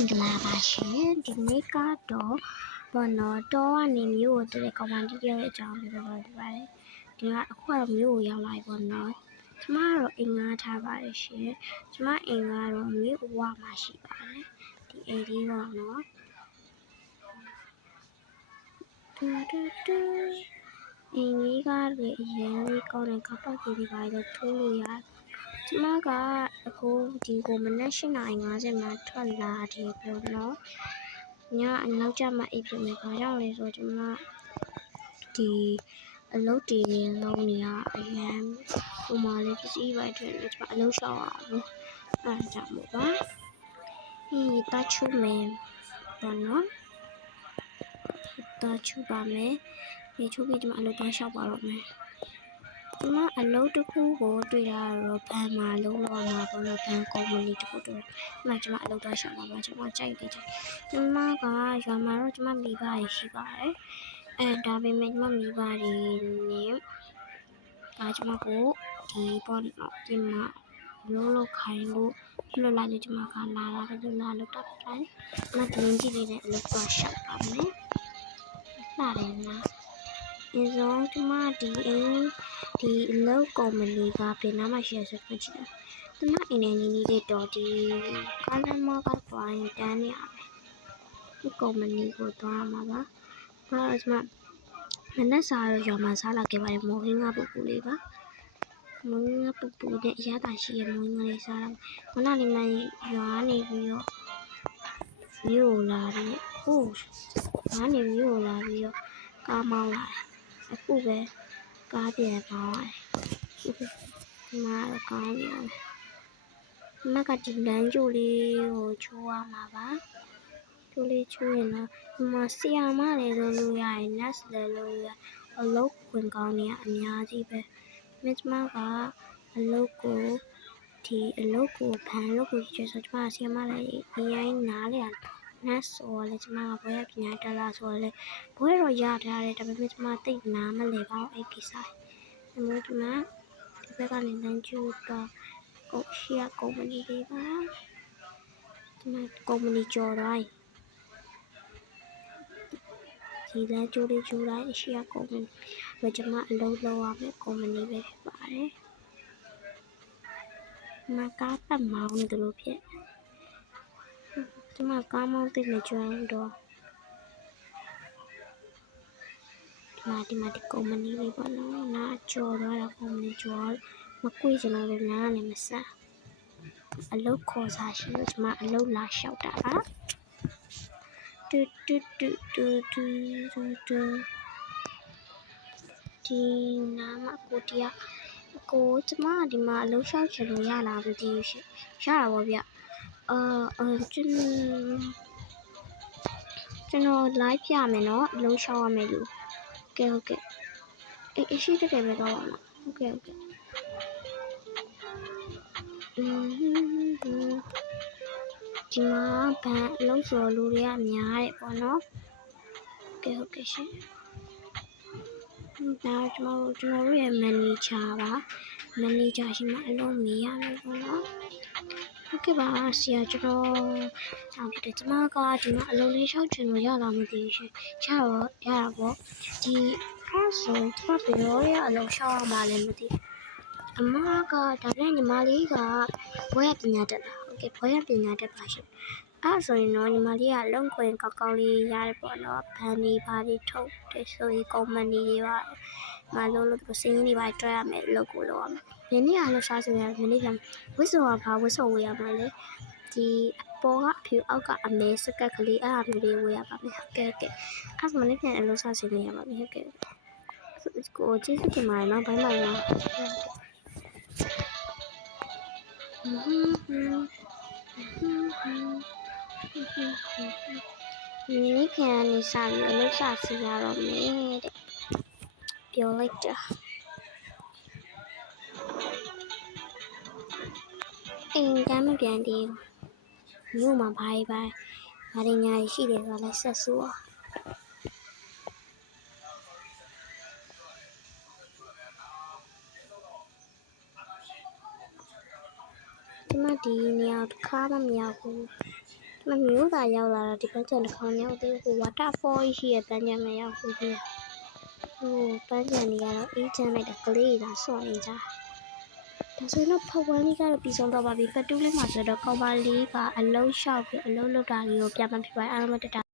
င်္ဂလာပါရှင်ဒီနေ့ကတော့ဘောနော်တောကနေမြို့ကိုတွေ့တဲ့ကောင်မကြီးရဲ့အကြောင်းပြောပြပါမယ်ဒီကအခုကတော့မြို့ကိုရောက်လာပြီပေါ့နော်ကျမကတော့အိမ်ငှားထားပါတယ်ရှင်ကျမအိမ်ကတော့မြို့ဝမှာရှိပါတယ်ဒီအိမ်လေးတော့နော်အိမ်လေးကလည်းအရင်လေးကောင်းတဲ့ကပတ်ကြီးတွေပါတော့ထိုးလို့ရတယ်ကျမကအခုဒီကိုမနက်8:50မှာထွက်လာတယ်ပေါ့နော်ညအနောက်ကျမှအိပ်ဖြစ်မယ်ဘာကြောင့်လဲဆိုတော့ကျမဒီအလုပ်တည်နေလုံးနေရအရင်ဟိုမှာလေးပစ္စည်းပဲတွေ့တယ်ကျမအလုပ်ရှောက်အောင်လို့အဲဒါကြောင့်မို့ပါဒီတချို့မယ်ပေါ့နော်တချို့ပါမယ်ဒီချို့ပြီးကျမအလုပ်တော့ရှောက်ပါတော့မယ်ကျမအလုပ်တစ်ခုကိုတွေ့တာတော့ဘန်မှာလုံးလောက်မှာပေါ့နော်ဘန်ကုမ္ပဏီတစ်ခုတွေ့ကျမအလုပ်တော့ရှောက်ပါပါကျမကြိုက်တယ်ကျမကရွာမှာတော့ကျမမိဘတွေရှိပါတယ်ဒါပေမဲ့ကျမမိဘတွေနဲ့ကျမကိုဒီပေါ့နော်ဒီမှာလုံးခိုင်းလို့လွတ်လိုက်လို့ကျမကလာတာပဲလာလို့တော့တိုင်းကျမတင်းကြည့်နေတဲ့အလုပ်တော့ရှောက်ပါမယ်လာတယ်လားဒီဆုံးကျမဒီအလုပ်ကုမ္ပဏီကဘယ်နားမှာရှိရဆိုတော့ကြည့်ကျမအင်းနေနေလေးတော့ဒီကားလမ်းမကသွားရင်တန်းနေရတယ်ဒီကုမ္ပဏီကိုသွားမှာပါကျမမနက်စာတော့ရွာမှာစားလာခဲ့ပါတယ်မိုးဟင်းကပူပူလေးပါမိုးဟင်းကပူပူနဲ့အရသာရှိရမိုးဟင်းလေးစားတော့ခဏလေးမှရွာနေပြီးတော့မြို့လာပြီးငါနေမြို့လာပြီးတော့ကားမောင်းလာတယ်အခုပဲကားပြန်မောင်းရတယ်ဒီမှာကားပြန်မကဒီလမ်းကျိုးလေးကိုချိုးရမှာပါကျိုးလေးချိုးရင်တော့ဒီမှာဆီယာမလည်းလုပ်လို့ရတယ် nurse လည်းလုပ်လို့ရအလုပ်ဝင်ကောင်းနေရအများကြီးပဲမကျမကအလုပ်ကိုဘန်လုပ်ကိုကျွေးဆိုကျမဆီယာမလည်းအရင်နားလေnurse ဆိုလည်းကျမကဘွဲပညာတက်လာဆိုလည်းဘွဲတော့ရထားတယ်ဒါပေမဲ့ကျမသိနားမလဲပါဘူးအဲ့ကိစ္စဒီမှာဒီဘက်ကနေလမ်းကျိုးတော့ရှိရကုမ္ပဏီလေးပါဒီမှာကုမ္ပဏီကျော်တိုင်းဒီလမ်းကျိုးလေးကျိုးတိုင်းရှိရကုမ္ပဏီဘယ်ကျမအလုပ်လုပ်ရမယ့်ကုမ္ပဏီပဲဖြစ်ပါတယ်မကားပတ်မောင်းတယ်လို့ဖြစ်ကျမကားမောင်းသိနေကြတော့ဒီမှာဒီကုမ္ပဏီလေးပေါ့နော်နားကျော်သွားတာကုမ္ပဏီကျော်မကွေးကျွန်တော်လည်းနားလည်းမဆက်အလုပ်ခေါ်စားရှိလို့ကျမအလုပ်လာလျှောက်တာပါတူဒီနားမှာကိုတရားကျမဒီမှာအလုပ်လျှောက်ချင်လို့ရလားမသိဘူးရှင်ရတာပေါ့ဗျကျွန်တော် live ပြမယ်နော်အလုပ်လျှောက်ရမယ်လို့ဟုတ်ကဲ့အရှိတက်တယ်ပဲတော့ပါနော်ဟုတ်ကဲ့ဒီမှာဘန်အလုပ်ဆိုလူတွေကများတယ်ပေါ့နော်ဟုတ်ကဲ့ရှင်ဒါကျွန်တော်တို့ရဲ့မန်နေဂျာပါမန်နေဂျာရှိမှအလုပ်မေးရမယ်ပေါ့နော်ဟုတ်ကဲ့ပါဆရာကျွန်တော်ကျမကဒီမှာအလုပ်လေးလျှောက်ချင်လို့ရလားမသိဘူးရှင်ရတာပေါ့ဒီအဲ့ဆိုကျမဘယ်လိုရအလုပ်လျှောက်ရမှာလဲမသိအမကဒါနဲ့ညီမလေးကဘွဲပညာတက်တာဟုတ်ကဲ့ဘွဲပညာတက်ပါရှင်အဲ့ဆိုရင်တော့ညီမလေးကလုံခွင်ကောင်းလေးရတယ်ပေါ့နော်ဘန်ဒီဘာတွေထုတ်တယ်ဆိုရင်ကုမ္ပဏီတွေပါမလို့စင်းတွေပါတွဲရမယ်လုပ်ကိုလုပ်ရမယ်ဒီနေ့အလုပ်စားဆိုရဒီနေ့ကဝစ်စောဘာဝစ်စောဝေးရမှာလဲဒီပေါ်ကအဖြူအောက်ကအမဲစကတ်ကလေးအဲ့အမျိုးလေးဝေးရပါမယ်ဟုတ်ကဲ့အဲ့ဆိုမနေ့ပြန်အလုပ်စားစီနေရပါပြီဟုတ်ကဲ့ကိုကျေးဇူးတင်ပါတယ်နော်ဘိုင်းပါနော်ဒီနေ့ကနေစပြီးအလုပ်စားစီရတော့မယ်တဲ့ပြောလိုက်တာအိမ်ကမ်းမပြန်သေးဘူးမြို့မှာဘာတွေညာရှိတယ်ဆိုတော့ဆက်ဆိုးအောင်ဒီမှာဒီနေရာတစ်ခါမှမရောက်ဘူး မမျိုးသာရောက်လာတော့ဒီပန်းချံတစ်ခေါင်ရောက်သေးဘူးဝါတာဖော်ရှိရဲ့ပန်းချံမရောက်ဘူးဒီဟိုပန်းချံတွေကတော့အေးချမ်းလိုက်တဲ့ကလေးတွေစော့နေကြဒါဆိုတော့ဖဝန်းလေးကတော့ပြီးဆုံးတော့ပါပြီဖတူးလေးမှာဆိုတော့ကောင်မလေးကအလုံးလျှောက်ပြီးအလုံးလောက်တာလေးကိုပြမဖြစ်ပါအားလုံးတ